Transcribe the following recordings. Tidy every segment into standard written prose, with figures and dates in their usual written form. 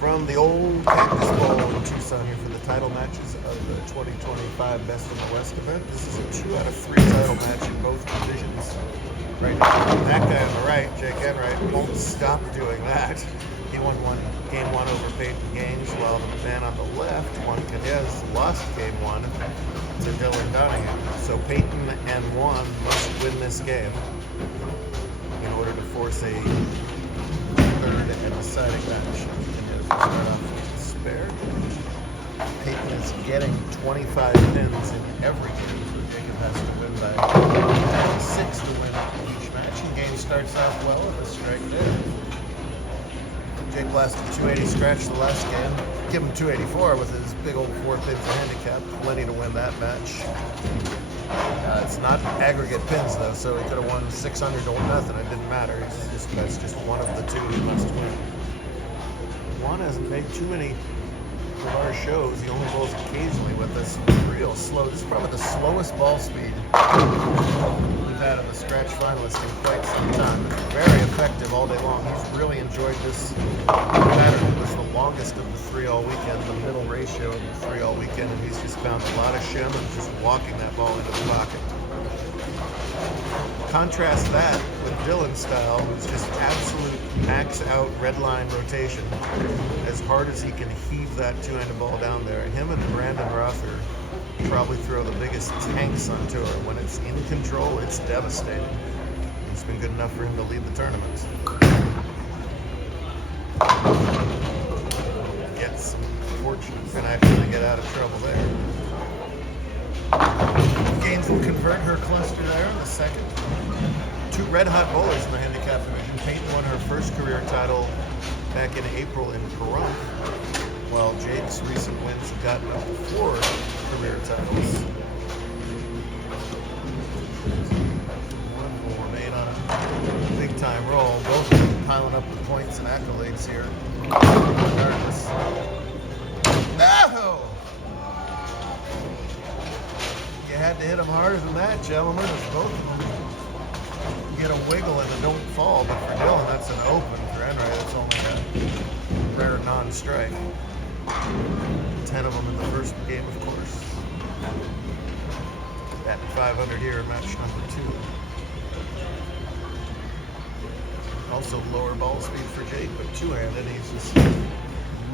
From the old Cactus Bowl in Tucson here for the title matches of the 2025 Best in the West event. This is a 2 out of 3 title match in both divisions. Right now, that guy on the right, Jake Enright, won't stop doing that. He won game one over Peyton Gaines, while the man on the left, Juan Cañez, lost game one to Dylan Donahue. So Peyton and Juan must win this game in order to force a third and deciding match. Start off with spare. Peyton is getting 25 pins in every game, so Jacob has to win by 6 to win each match. The game starts out well with a strike there. Jake blasted 280 scratch the last game. Give him 284 with his big old 4 pins of handicap. Plenty to win that match. It's not aggregate pins though, so he could have won 600 to 1-0. It didn't matter. That's just one of the 2 he must win. Juan hasn't made too many of our shows. He only bowls occasionally with this real slow. This is probably the slowest ball speed we've had of a scratch finalist in quite some time. Very effective all day long. He's really enjoyed this pattern. It was the longest of the 3 all weekend, the middle ratio of the 3 all weekend, and he's just found a lot of shim and just walking that ball into the pocket. Contrast that with Dylan's style, who's just absolute max out red line rotation, as hard as he can heave that 2-handed ball down there. Him and Brandon Rother probably throw the biggest tanks on tour. When it's in control, it's devastating. It's been good enough for him to lead the tournament. Gets fortunate and actually get out of trouble there. Gaines will convert her cluster there in the second. 2 red-hot bowlers in the handicap division. Peyton won her first career title back in April in Pahrump, while Jake's recent wins have gotten up to 4 career titles. One more made on a big-time roll. Both piling up the points and accolades here. Regardless. No! You had to hit them harder than that, gentlemen. As both of them get a wiggle and a don't fall, but for Dylan, that's an open. For Enright, that's only a rare non-strike. 10 of them in the first game, of course. Batting 500 here in match number 2. Also lower ball speed for Jake, but 2-handed. He's just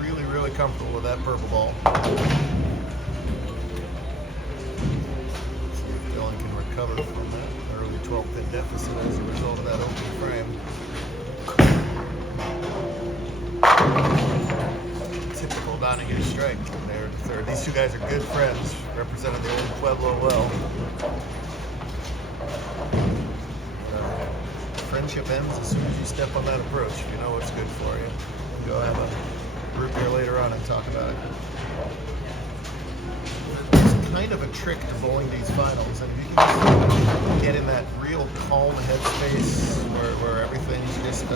really, really comfortable with that purple ball. Dylan can recover from that early 12-pin deficit as a result of that open frame. Typical Donahue strike there to third. These 2 guys are good friends, representing the old Pueblo well. Friendship ends as soon as you step on that approach. If you know what's good for you, go have a root beer later on and talk about it. Kind of a trick to bowling these finals, and if you can just get in that real calm headspace where everything's just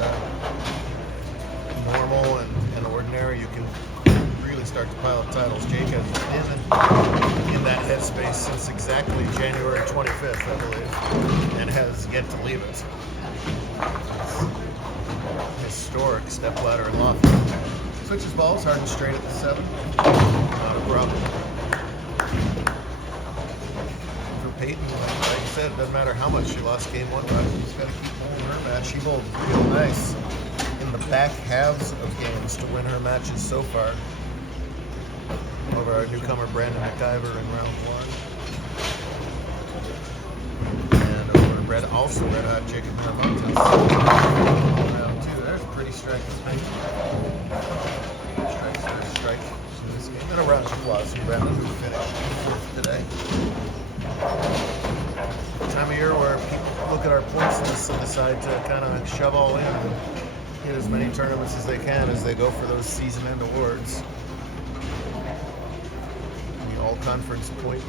normal and ordinary, you can really start to pile up titles. Jake has been in that headspace since exactly January 25th, I believe, and has yet to leave it. It's historic stepladder and loft. Switches balls hard and straight at the 7. Not a problem. Peyton, like I said, it doesn't matter how much she lost game 1, but she's got to keep bowling her match. She bowled real nice in the back halves of games to win her matches so far over our newcomer Brandon McIver in round 1. And over red hot Jacob Miramontes in round 2. There's a pretty strike with Peyton. Strike in this game. And a round of applause for Brandon, who finished 4th today. Time of year where people look at our points list and decide to kind of shove all in and hit as many tournaments as they can as they go for those season end awards. The all-conference point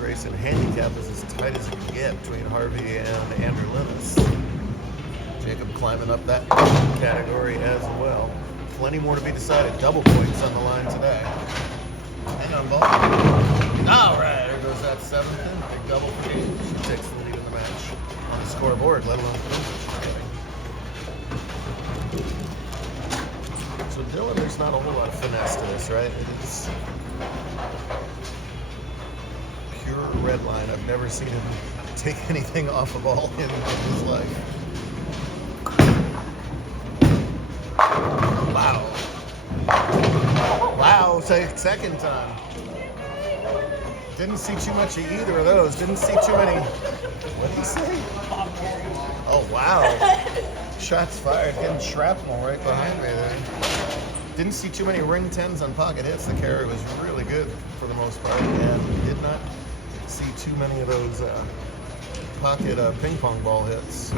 race and handicap is as tight as it can get between Harvey and Andrew Linus. Jacob climbing up that category as well. Plenty more to be decided. Double points on the line today. Hang on, ball. All right, there goes that 7th pin. Big double for you. She takes the lead in the match on the scoreboard, let alone the position. So Dylan, there's not a whole lot of finesse to this, right? It is pure red line. I've never seen him take anything off a ball in his life. Wow. Wow, second time. Didn't see too much of either of those. Didn't see too many. What did he say? Oh, wow. Shots fired. Getting shrapnel right behind me there. Didn't see too many ring 10s on pocket hits. The carry was really good for the most part. And did not see too many of those pocket ping pong ball hits.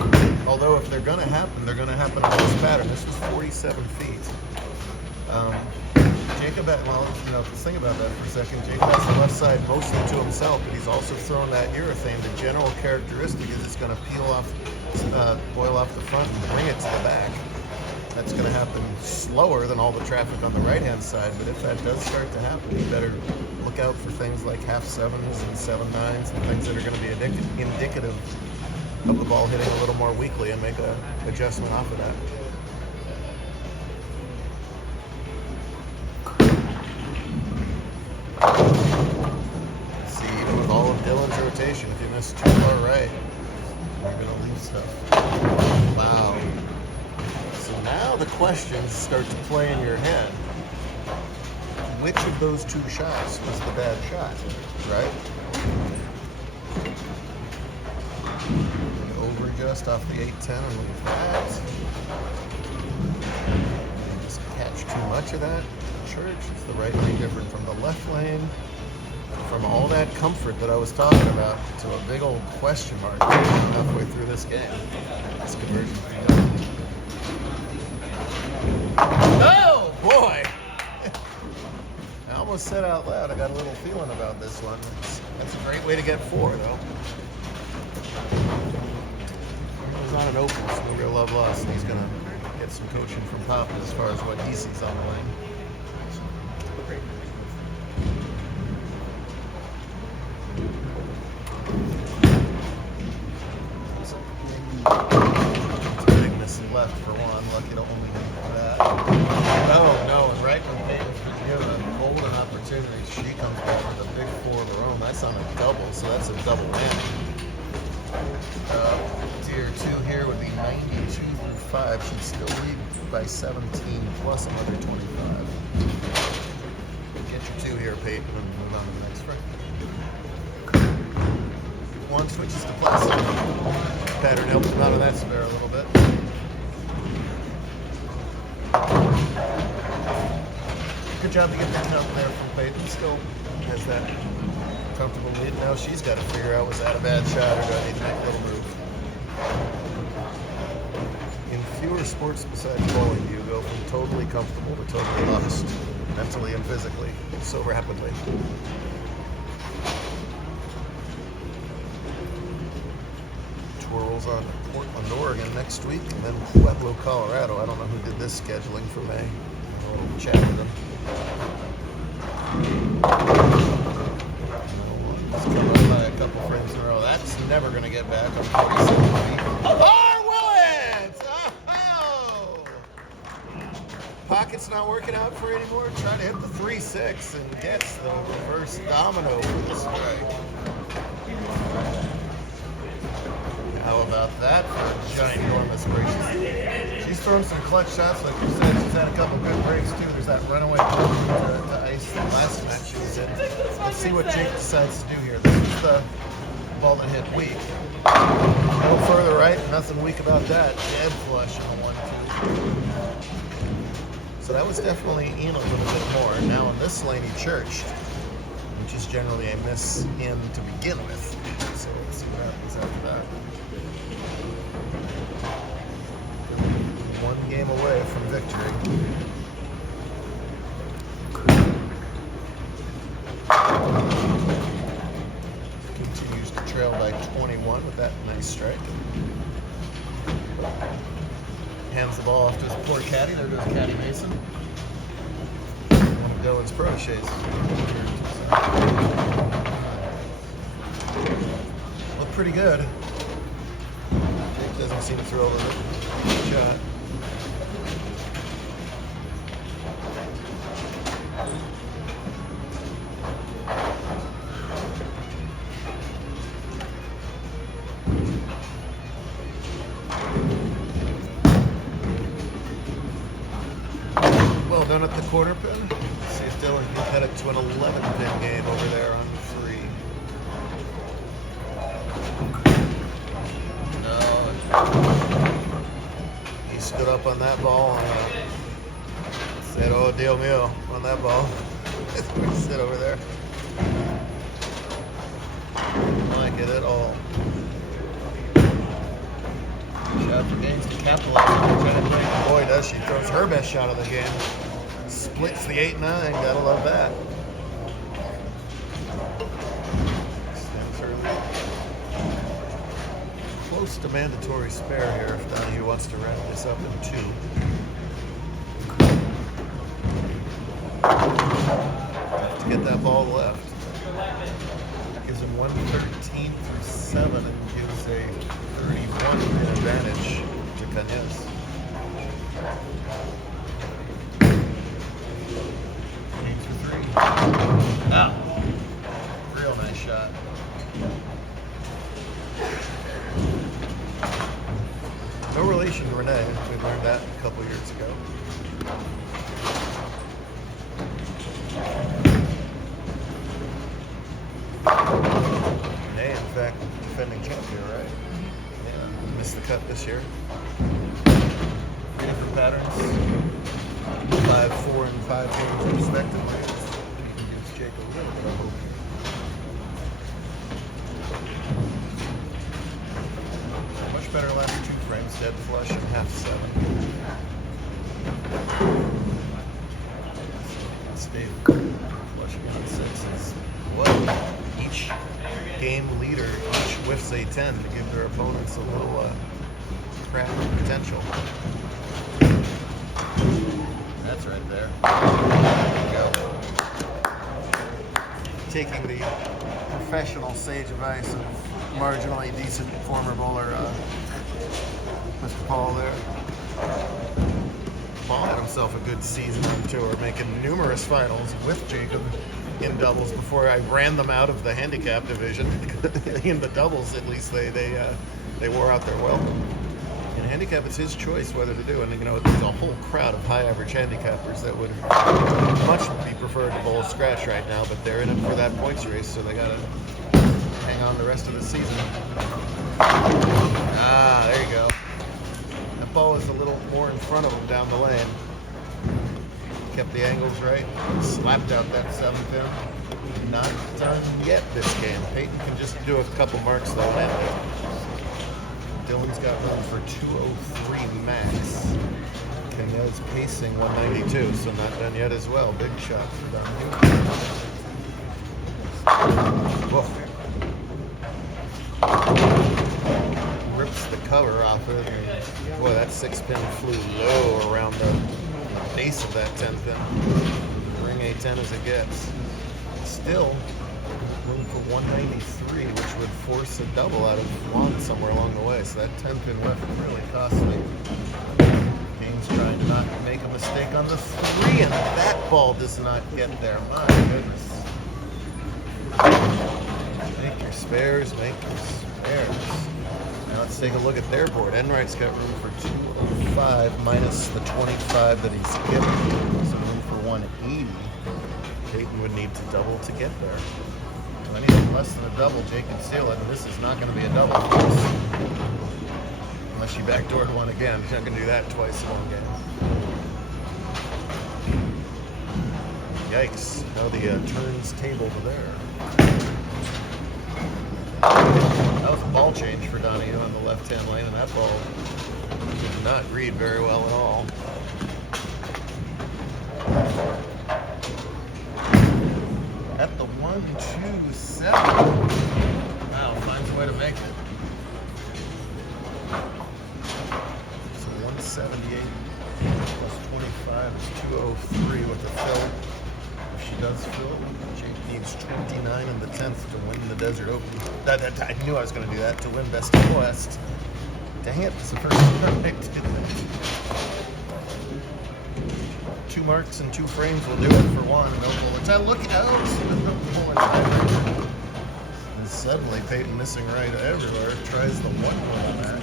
Although if they're going to happen, they're going to happen in this pattern. This was 47 feet. Jacob, well, you know, just think about that for a second. Jacob has the left side mostly to himself, but he's also throwing that urethane. The general characteristic is it's going to peel off, boil off the front and bring it to the back. That's going to happen slower than all the traffic on the right-hand side, but if that does start to happen, you better look out for things like half 7s and 7/9s and things that are going to be indicative of the ball hitting a little more weakly and make an adjustment off of that. See, even with all of Dylan's rotation, if you miss too far right, you're going to leave stuff. Wow. So now the questions start to play in your head. Which of those two shots was the bad shot, right? Over just off the 810 and leave that. Just catch too much of that. Church, is the right lane different from the left lane? From all that comfort that I was talking about to a big old question mark halfway through this game. This conversion. Oh boy! I almost said out loud, I got a little feeling about this one. That's a great way to get 4 though. It was on an open, so no real love lost, and he's gonna get some coaching from Papa as far as what he sees on the lane. Left for one, lucky to only hit that. Oh no, and right when Peyton's been given a golden opportunity, she comes back with a big 4 of her own. That's on a double, so that's a double whammy. Tier 2 here would be 92 through 5. She'd still lead by 17 plus another 25. Get your 2 here, Peyton, and move on to the next frame. 1 switches to plastic. Pattern helps him out of that spare a little bit. Good job to get that count there from Peyton. Still has that comfortable lead. Now she's got to figure out, was that a bad shot or do I need to make a little move? In fewer sports besides bowling do you go from totally comfortable to totally lost, mentally and physically, so rapidly. Rolls on Portland, Oregon next week, and then Pueblo, Colorado. I don't know who did this scheduling for May. I'll chat with them. Just come up by a couple frames in a row. That's never going to get back on 47 feet. Willits! Oh! Pocket's not working out for you anymore. Trying to hit the 3-6 and gets the reverse domino for the strike. How about that for a ginormous break? She's thrown some clutch shots, like you said. She's had a couple good breaks too. There's that runaway to ice the last match she was in. Let's see what Jake decides to do here. This is the ball that hit weak. No further right, nothing weak about that. Dead flush on the 1-2. So that was definitely in a little bit more. Now in this lane he churched, which is generally a miss in to begin with. So let's see what happens after that. 1 game away from victory. Continues to trail by 21 with that nice strike. Hands the ball off to his poor caddy. There goes Caddy Mason. One of Dylan's proteges. Looked pretty good. Jake doesn't seem to throw a shot. Done at the corner pin. See if Dylan can cut it to an 11-pin game over there on 3. No. He stood up on that ball and said, "Oh, Dios mío," on that ball. Sit over there. Don't like it at all. Shot for gains to capitalize. Boy, does she. Throws her best shot of the game. Splits the 8-9. Gotta love that. Extends her lead. Close to mandatory spare here if Donahue wants to wrap this up in 2. To get that ball left. Gives him 113 through 7 and gives a 31 advantage to Cañas. Game for 3. Ah, real nice shot. No relation to Renee. We learned that a couple years ago. Renee, in fact, defending champion, right? Yeah, missed the cut this year. Different patterns. 5, 4, and 5 games respectively. You can give Jake a little bit of hope. Much better last 2 frames. Dead flush and half 7. Stay flush again 6s. What? Each game leader each whiffs a 10 to give their opponents a little crap potential. That's right there. There you go. Taking the professional sage advice of marginally decent former bowler Mr. Paul there. Paul had himself a good season on tour, making numerous finals with Jacob in doubles before I ran them out of the handicap division. In the doubles, at least, they wore out their welcome. In handicap, it's his choice whether to do, and you know, there's a whole crowd of high average handicappers that would much be preferred to bowl scratch right now, but they're in it for that points race, so they gotta hang on the rest of the season. Ah, there you go. That ball was a little more in front of him down the lane. Kept the angles right, slapped out that 7-pin. Not done yet this game. Peyton can just do a couple marks though, and Dylan's got room for 203 max. Cañas pacing 192, so not done yet as well. Big shot for Donahue. Woof. Rips the cover off it. Boy, that 6-pin flew low around the base of that 10-pin. Ring a 10 as it gets. Still room for 193, which would force a double out of Juan somewhere along the way. So that 10-pin left really costly. Game's trying to not make a mistake on the 3, and that ball does not get there. My goodness. Make your spares, make your spares. Now let's take a look at their board. Enright's got room for 205 minus the 25 that he's given. So room for 180. Peyton would need to double to get there. Anything less than a double, Jake can steal it, and this is not going to be a double. Unless you backdoored one again. You're not going to do that twice in one game. Yikes. Now the turns table to there. That was a ball change for Donahue on the left-hand lane, and that ball did not read very well at all. At the 127. Wow, finds a way to make it. So 178 plus 25 is 203 with the fill. If she does fill, Jake needs 29 in the 10th to win the Desert Open. I knew I was going to do that, to win Best of the West. Dang it, it's the first time I picked it. 2 marks and 2 frames will do it for one. No bullet time. Look out! No bullet time. And suddenly Peyton missing right everywhere. Tries the 1 on that.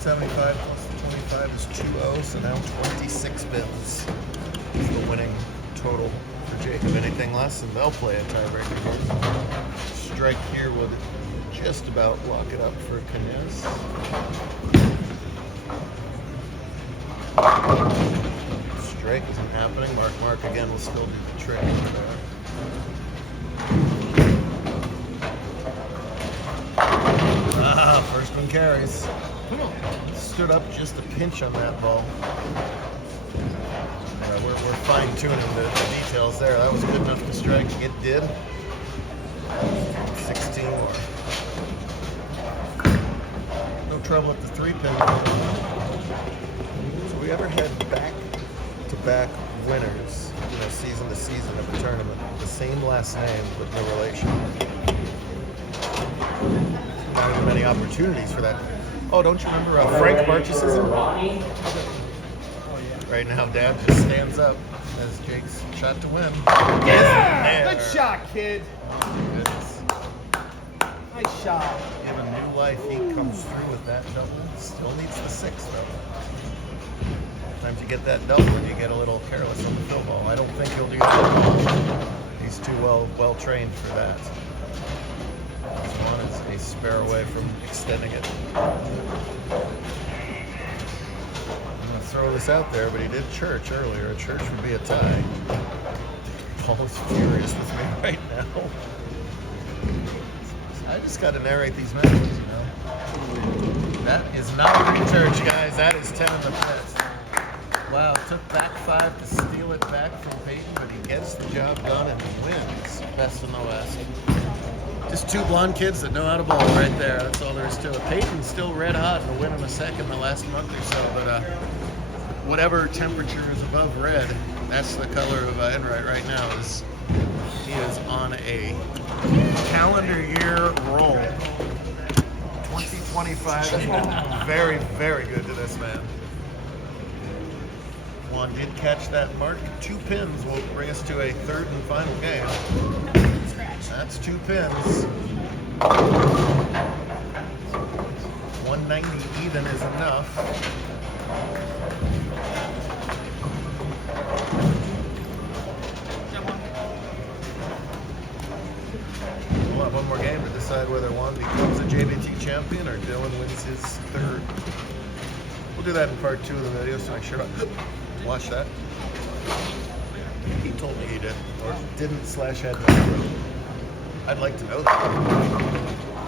75 plus the 2025 is 2-0, so now 26 pins is the winning total for Jacob. Anything less, and they'll play a tiebreaker here. Strike here would just about lock it up for Kanyes. Strike isn't happening. Mark again will still do the trick. First one carries. Stood up just a pinch on that ball. We're fine-tuning the details there. That was good enough to strike. It did. 16 more. No trouble at the 3-pin. So we ever had back-to-back winners, season to season of the tournament, the same last name but no relation. Not even many opportunities for that. Oh, don't you remember Frank Marchesism? Right now, Dad just stands up as Jake's shot to win. Yeah! Good shot, kid. Goodness. Nice shot. Given new life, he comes through with that double. Still needs the 6, though. Sometimes you get that double and you get a little careless on the fill ball. I don't think he'll do that. He's too well trained for that. One is a spare away from extending it. I'm going to throw this out there, but he did Church earlier. Church would be a tie. Paul is furious with me right now. I just got to narrate these matches, That is not a Church, guys. That is 10 in the pit. Wow, took back 5 to steal it back from Peyton, but he gets the job done and wins Best in the West. Just two blonde kids that know how to bowl right there. That's all there is to it. Peyton's still red hot in the win in the second the last month or so, but whatever temperature is above red, that's the color of Enright right now. He is on a calendar year roll. 2025 has been very, very good to this man. Juan did catch that mark. 2 pins will bring us to a third and final game. That's 2 pins. 190 even is enough. We'll have one more game to decide whether Juan becomes a JBT champion or Dylan wins his 3rd. We'll do that in part 2 of the video, so make sure to watch that. He told me he did, or didn't/had no. I'd like to know that.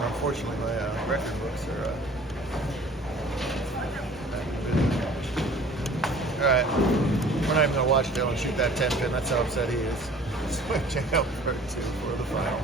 Unfortunately, my record books are Alright, we're not even going to watch Dylan shoot that 10 pin. That's how upset he is. So check out part 2 for the final.